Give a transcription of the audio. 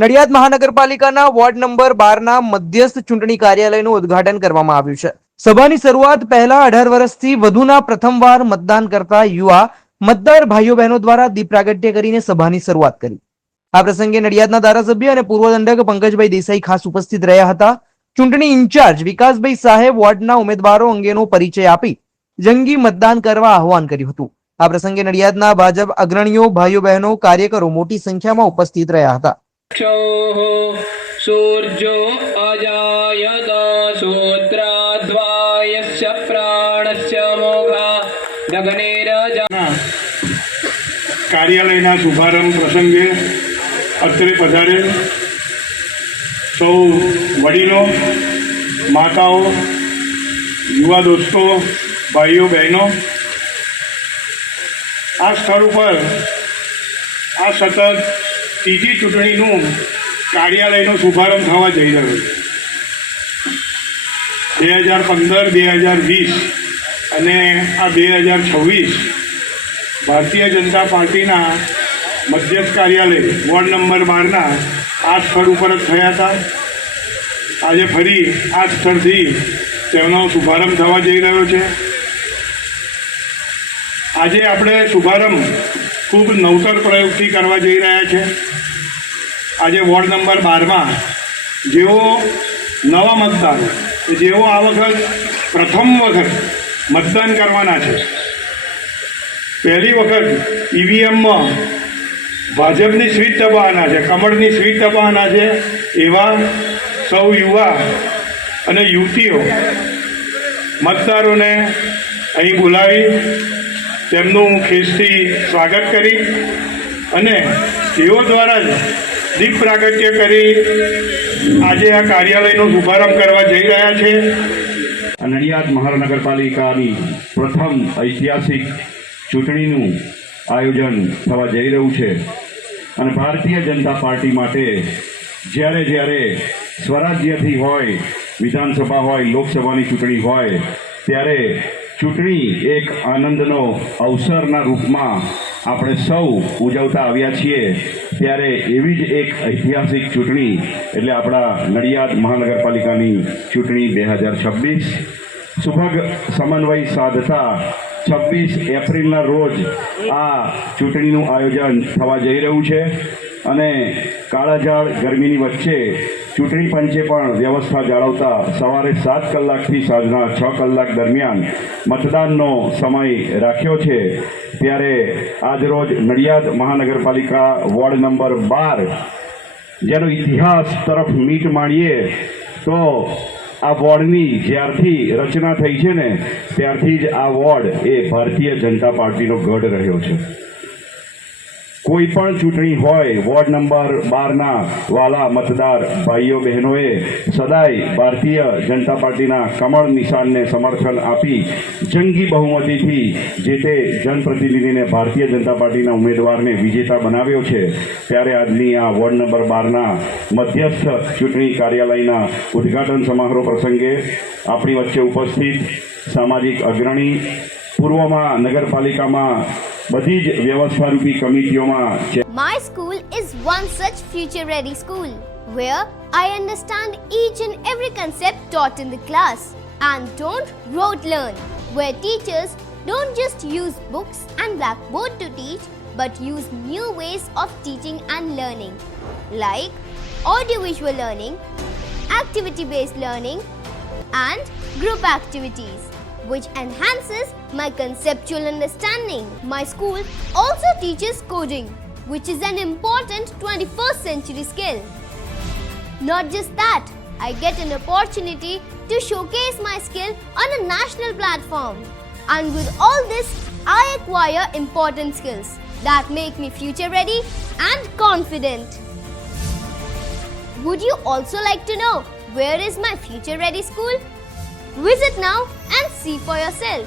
નડિયાદ મહાનગરપાલિકાના ward number 12ના મધ્યસ્થ ચૂંટણી કાર્યાલયનું ઉદ્ઘાટન કરવામાં આવ્યું છે. સભાની શરૂઆત પહેલા 18 વર્ષથી વધુના પ્રથમવાર મતદાન કરતા યુવા મતદાર ભાઈઓ બહેનો દ્વારા દીપ પ્રાગટ્ય કરીને સભાની શરૂઆત કરી. આ પ્રસંગે નડિયાદના ધારાસભ્ય અને પૂર્વ દંડક પંકજભાઈ દેસાઈ ખાસ ઉપસ્થિત રહ્યા હતા. ચૂંટણી ઇન્ચાર્જ વિકાસભાઈ સાહેબ વોર્ડના ઉમેદવારો અંગેનો પરિચય આપી જંગી મતદાન કરવા આહવાન કર્યું હતું. આ પ્રસંગે નડિયાદના ભાજપ અગ્રણીઓ, ભાઈઓ બહેનો, કાર્યકરો મોટી સંખ્યામાં ઉપસ્થિત રહ્યા હતા. સૂર્જો અજાયત સૂત્રાદ્વાયસ્ય પ્રાણસ્ય મોઘા ગગનેરજા. કાર્યાલયના શુભારંભ પ્રસંગે અત્રે પધારેલ સૌ વડીલો, માતાઓ, યુવા દોસ્તો, ભાઈઓ બહેનો, આ સ્થળ ઉપર આ સતત ત્રીજી ચૂંટણીનું કાર્યાલયનો શુભારંભ થવા જઈ રહ્યો છે. 2015, 2020 અને આ 2026 ભારતીય જનતા પાર્ટીના મધ્યસ્થ કાર્યાલય વોર્ડ નંબર 12ના આ સ્થળ ઉપર જ થયા હતા. આજે ફરી આ સ્થળથી તેમનો શુભારંભ થવા જઈ રહ્યો છે. આજે આપણે શુભારંભ ખૂબ નવતર પ્રયોગથી કરવા જઈ રહ્યા છે. આજે વોર્ડ નંબર 12માં જેઓ નવા મતદારો, જેઓ આ વખત પ્રથમ વખત મતદાન કરવાના છે, પહેલી વખત ઈવીએમમાં ભાજપની સ્વીટ દબાવવાના છે, કમળની સ્વીટ દબાવવાના છે, એવા સૌ યુવા અને યુવતીઓ મતદારોને અહીં બોલાવી તેમનું ખેસથી સ્વાગત કરી અને તેઓ દ્વારા જ દીપ પ્રાગટ્ય કરી આજે આ કાર્યાલયનો શુભારંભ કરવા જઈ રહ્યા છે. નડિયાદ મહાનગરપાલિકાની પ્રથમ ઐતિહાસિક ચૂંટણીનું આયોજન થવા જઈ રહ્યું છે અને ભારતીય જનતા પાર્ટી માટે જ્યારે સ્વરાજ્યથી હોય, વિધાનસભા હોય, લોકસભાની ચૂંટણી હોય, ત્યારે ચૂંટણી એક આનંદનો અવસરના રૂપમાં આપણે સૌ ઉજવતા આવ્યા છીએ. ત્યારે એવી જ એક ઐતિહાસિક ચૂંટણી એટલે આપણા નડિયાદ મહાનગરપાલિકાની ચૂંટણી 2026 સુભગ સમન્વય સાધતા 26 એપ્રિલના રોજ આ ચૂંટણીનું આયોજન થવા જઈ રહ્યું છે અને કાળાઝાળ ગરમીની વચ્ચે ચૂંટણી પંચે પણ વ્યવસ્થા જાળવતા સવારે 7 કલાકથી સાંજના 6 કલાક દરમિયાન મતદાનનો સમય રાખ્યો છે. ત્યારે આજરોજ નડિયાદ મહાનગરપાલિકા વોર્ડ નંબર 12 જેનો ઇતિહાસ તરફ મીટ માંડીએ તો આ વોર્ડની જ્યારથી રચના થઈ છે ને ત્યારથી જ આ વોર્ડ એ ભારતીય જનતા પાર્ટીનો ગઢ રહ્યો છે. કોઈ પણ ચૂંટણી હોય, વોર્ડ નંબર 12ના વાલા મતદાર ભાઈઓ બહેનોએ સદાય ભારતીય જનતા પાર્ટીના કમળ નિશાનને સમર્થન આપી જંગી બહુમતીથી જે તે જનપ્રતિનિધિને ભારતીય જનતા પાર્ટીના ઉમેદવારને વિજેતા બનાવ્યો છે. ત્યારે આજની આ વોર્ડ નંબર 12ના મધ્યસ્થ ચૂંટણી કાર્યાલયના ઉદ્ઘાટન સમારોહ પ્રસંગે આપણી વચ્ચે ઉપસ્થિત સામાજિક અગ્રણી, પૂર્વમાં નગરપાલિકામાં બધી જ વ્યવસ્થારૂપી કમિટીઓમાં છે. My school is one such future-ready school where I understand each and every concept taught in the class and don't rote learn, where teachers don't just use books and blackboard to teach but use new ways of teaching and learning like audiovisual learning, activity-based learning and group activities, which enhances my conceptual understanding. My school also teaches coding, which is an important 21st century skill. Not just that, I get an opportunity to showcase my skill on a national platform. And with all this, I acquire important skills that make me future ready and confident. Would you also like to know where is my future ready school? Visit now and see for yourself.